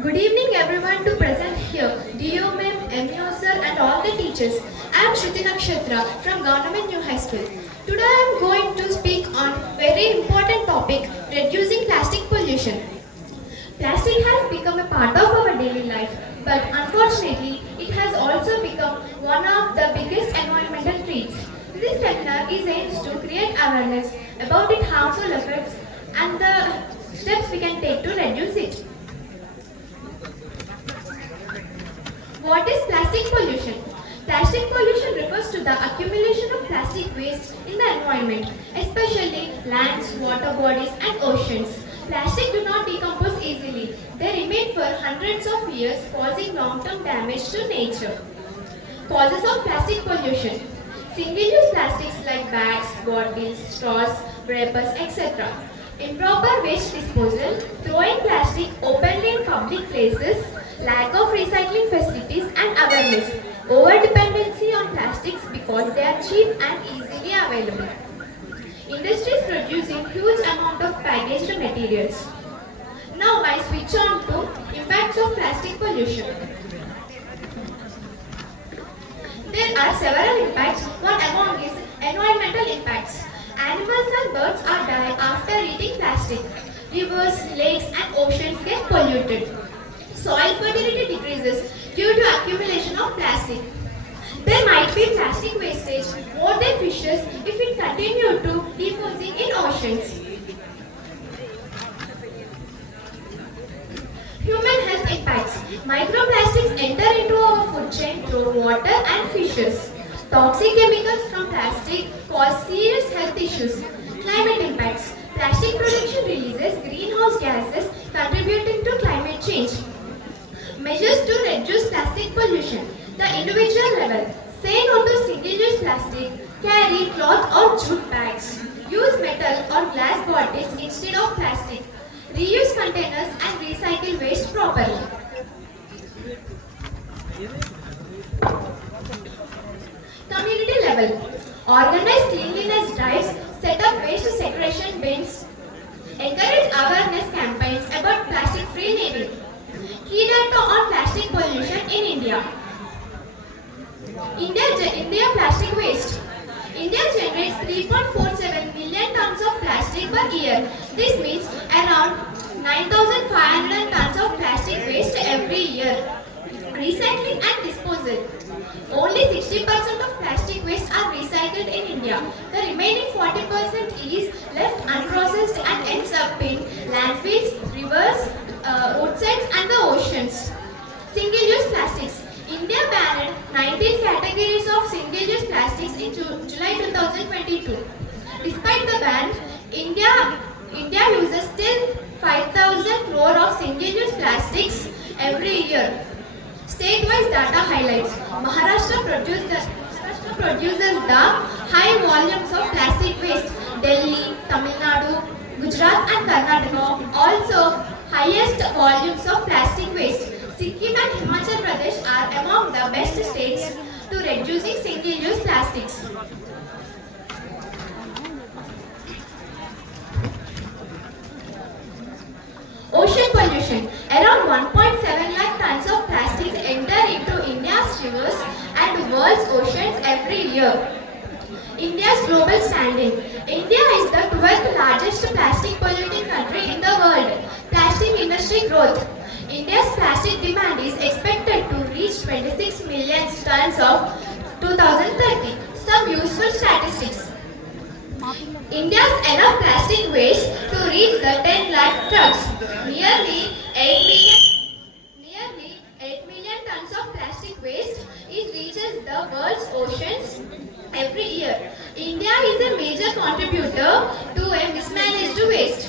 Good evening everyone to present here, DO ma'am, MEO sir and all the teachers. I am Shruti Nakshatra from Government New High School. Today I am going to speak on very important topic, reducing plastic pollution. Plastic has become a part of our daily life, but unfortunately it has also become one of the biggest environmental threats. This seminar is aimed to create awareness about its harmful effects and the steps we can take to reduce it. What is plastic pollution? Plastic pollution refers to the accumulation of plastic waste in the environment, especially lands, water bodies and oceans. Plastic do not decompose easily. They remain for hundreds of years, causing long-term damage to nature. Causes of plastic pollution. Single-use plastics like bags, bottles, straws, wrappers, etc. Improper waste disposal, throwing plastic openly in public places, lack of recycling facilities and awareness, over-dependency on plastics because they are cheap and easily available. Industries producing huge amount of packaged materials. Now I switch on to impacts of plastic pollution. There are several impacts. One among is environmental impacts. Animals and birds are dying after eating plastic. Rivers, lakes and oceans get polluted. Soil fertility decreases due to accumulation of plastic. There might be plastic wastage more than fishes if it continue to decomposing in oceans. Human health impacts. Microplastics enter into our food chain through water and fishes. Toxic chemicals from plastic cause serious health issues. Climate impacts. Plastic production releases greenhouse gases contributing to climate change. Measures to reduce plastic pollution. The individual level. Say no to single-use plastic. Carry cloth or jute bags. Use metal or glass bottles instead of plastic. Reuse containers and recycle waste properly. Community level. Organize cleanliness drives. Set up waste segregation bins. Encourage awareness campaigns about plastic-free living. Key data on plastic pollution in India. India plastic waste. India generates 3.47 million tons of plastic per year. This means around 9,500 tons of plastic waste every year. Recycling and disposal. Only 60% of plastic waste are recycled in India. The remaining 40% is left unprocessed and ends up in landfills, rivers, roadsides and the oceans. Single-use plastics. India banned 19 categories of single-use plastics in July 2022. Despite the ban, India uses still 5,000 crore of single-use plastics every year. State-wise data highlights. Maharashtra produces the high volumes of plastic waste. Delhi, Tamil Nadu, Gujarat and Karnataka also highest volumes of plastic waste. Sikkim and Himachal Pradesh are among the best states to reducing single-use plastics. Ocean pollution. Around 1.7 lakh tons of plastic enter into India's rivers and world's oceans every year. India's global standing. India is the 12th largest plastic polluting country in the world. Plastic industry growth. India's plastic demand is expected to reach 26 million tons of 2030. Some useful statistics. India's enough plastic waste to reach the 10 lakh trucks. Nearly 8 million tons of plastic waste reaches the world's oceans every year. India is a major contributor to a mismanaged waste.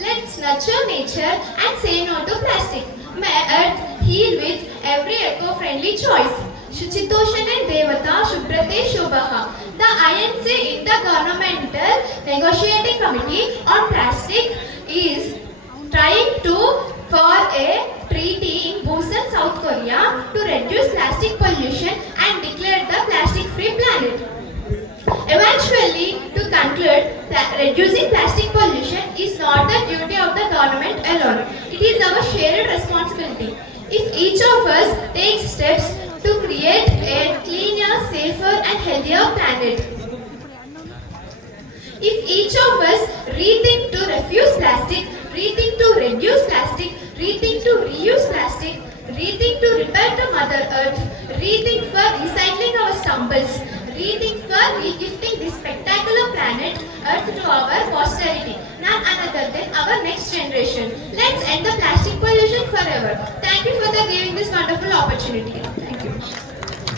Let's nurture nature and say no to plastic. May earth heal with every eco-friendly choice. Shuchitoshane Devata Shubhrate Shubhaha. The INC Intergovernmental Negotiating Committee on Plastic is trying to for a treaty in Busan, South Korea to reduce plastic pollution and declare the plastic-free planet. Eventually, to conclude, reducing plastic pollution is is not the duty of the government alone. It is our shared responsibility. If each of us takes steps to create a cleaner, safer and healthier planet. If each of us rethink to refuse plastic, rethink to reduce plastic, rethink to reuse plastic, rethink to repair to Mother Earth, rethink for recycling our stumbles, rethink for regifting this spectacular planet Earth to our posterity, none other than our next generation. Let's end the plastic pollution forever. Thank you for giving this wonderful opportunity.